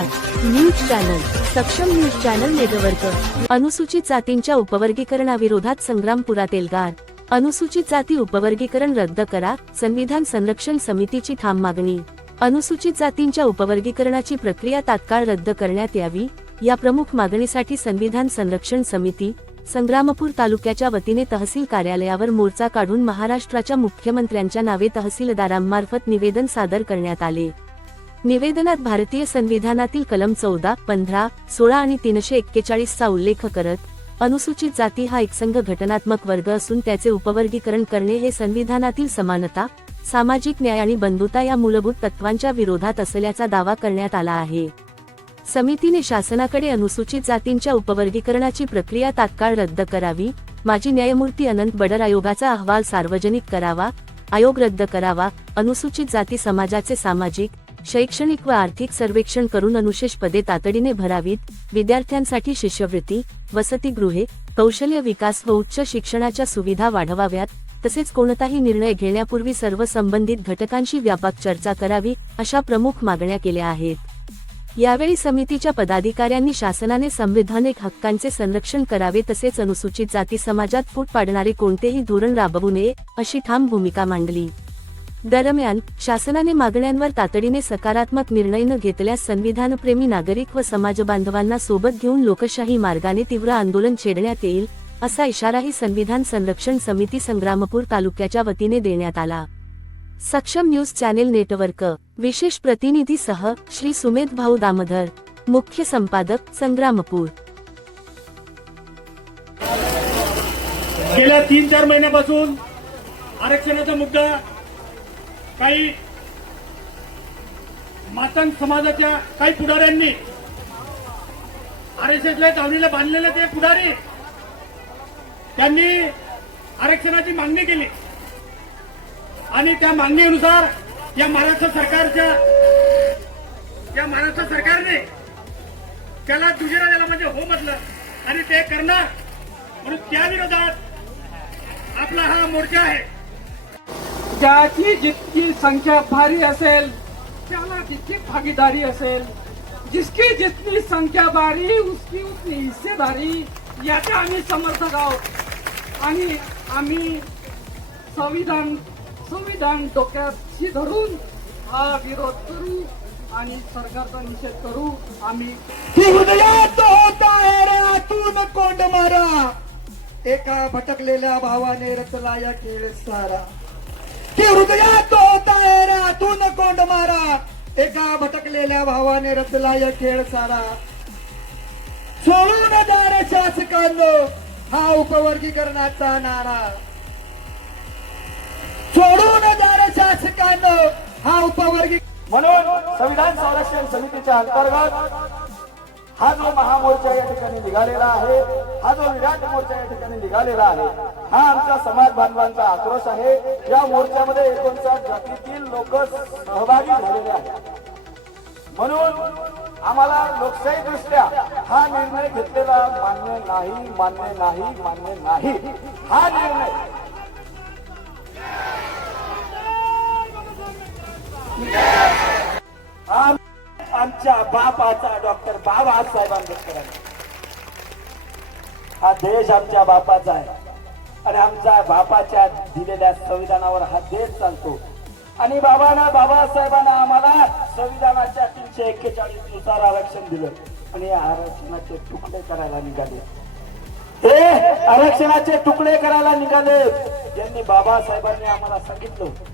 नमस्कार. News channel सक्षम news channel network. अनुसूचित जातींच्या उपवर्गीकरणाविरोधात संग्रामपुरात एल्गार. अनुसूचित जाती उपवर्गीकरण रद्द करा, संविधान संरक्षण समितीची ठाम मागणी. अनुसूचित जातींच्या उपवर्गीकरणाची प्रक्रिया तात्काळ रद्द करण्यात यावी, या प्रमुख मागणीसाठी संविधान संरक्षण समिती, संग्रामपूर तालुक्याच्या वतीने तहसील कार्यालयावर मोर्चा काढून महाराष्ट्राच्या मुख्यमंत्र्यांच्या नावे तहसीलदारांमार्फत निवेदन सादर करण्यात आले. निवेदनात भारतीय संविधानातील कलम 14, 15, 16 आणि 341 चा उल्लेख करत, अनुसूचित जाती हा एकसंघ घटनात्मक वर्ग असून त्याचे उपवर्गीकरण करणे हे संविधानातील समानता, सामाजिक न्याय आणि बंधुता या मूलभूत तत्वांच्या विरोधात असल्याचा दावा करण्यात आला आहे. समितीने शासनाकडे अनुसूचित जातींच्या उपवर्गीकरणाची प्रक्रिया तात्काळ रद्द करावी, माजी न्यायमूर्ती अनंत बडर आयोगाचा अहवाल सार्वजनिक करावा, आयोग रद्द करावा, अनुसूचित जाती समाजाचे सामाजिक, शैक्षणिक व आर्थिक सर्वेक्षण करून अनुशेष पदे तातडीने भरावीत, विद्यार्थ्यांसाठी शिष्यवृत्ती, वसतिगृहे, कौशल्य विकास व उच्च शिक्षणाच्या सुविधा वाढवाव्यात, तसेच कोणताही निर्णय घेण्यापूर्वी सर्व संबंधित घटकांशी व्यापक चर्चा करावी, अशा प्रमुख मागण्या केल्या आहेत. यावेळी समितीच्या पदाधिकाऱ्यांनी शासनाने संवैधानिक हक्कांचे संरक्षण करावे तसेच अनुसूचित जाती समाजात फूट पाडणारे कोणतेही धोरण राबवू नये, अशी ठाम भूमिका मांडली. दरम्यान, शासनाने मागण्यांवर तातडीने सकारात्मक निर्णय न घेतल्यास संविधानप्रेमी नागरिक व समाजबांधवांना सोबत घेऊन लोकशाही मार्गाने तीव्र आंदोलन छेडण्यात येईल, असा इशाराही संविधान संरक्षण समिती संग्रामपूर तालुक्याच्या वतीने देण्यात आला. सक्षम न्यूज चॅनेल नेटवर्क. विशेष प्रतिनिधी सह श्री सुमेध भाऊ दामोदर, मुख्य संपादक, संग्रामपूर. गेल्या 3-4 महिन्यापासून आरक्षणाचा मुद्दा काही मातंग समाजाच्या काही पुढाऱ्यांनी आरएसएसला दावणीला बांधलेले ते पुढारी त्यांनी आरक्षणाची मागणी केली आणि त्या मागणीनुसार या महाराष्ट्र सरकारने त्याला दुजेरा द्यायला म्हणजे हो म्हटलं आणि ते करणार म्हणून त्या विरोधात आपला हा मोर्चा आहे. ज्याची जितकी संख्या भारी असेल त्याला तितकी भागीदारी असेल, जिसकी जितनी संख्या भारी उसकी उतनी हिस्सेदारी, याचे आम्ही समर्थक आहोत. आणि आम्ही संविधान डोक्याशी धरून हा विरोध करू आणि सरकारचा निषेध करू. आम्ही हृदयात होता है रे आतून कोंड मारा, एका भटकलेल्या भावाने रचला या खेळ सारा. हृदयात होता है रे आतून कोंड मारा, एका भटकलेल्या भावाने रचला या खेळ सारा. सोडून द्या रे शासकांनो हा उपवर्गीकरणाचा नारा, सोडून द्या रे शासकांनो हा उपवर्गी. म्हणून संविधान संरक्षण समितीच्या अंतर्गत हा जो महामोर्चा या ठिकाणी निघालेला आहे, हा जो विराट मोर्चा या ठिकाणी निघालेला आहे, हा आमच्या समाज बांधवांचा आक्रोश आहे. या मोर्चामध्ये 59 जातीतील लोक सहभागी झालेले आहेत. म्हणून आम्हाला लोकशाही दृष्ट्या हा निर्णय घेतलेला मान्य नाही. हा निर्णय आमच्या बापाचा, डॉक्टर बाबासाहेब आंबेडकरांचा. हा देश आमच्या बापाचा आहे आणि आमच्या बापाच्या दिलेल्या संविधानावर हा देश चालतो. आणि बाबासाहेबांना आम्हाला संविधानाच्या 341 नुसार आरक्षण दिलं आणि आरक्षणाचे तुकडे करायला निघाले. हे आरक्षणाचे तुकडे करायला निघाले ज्यांनी बाबासाहेबांनी आम्हाला सांगितलं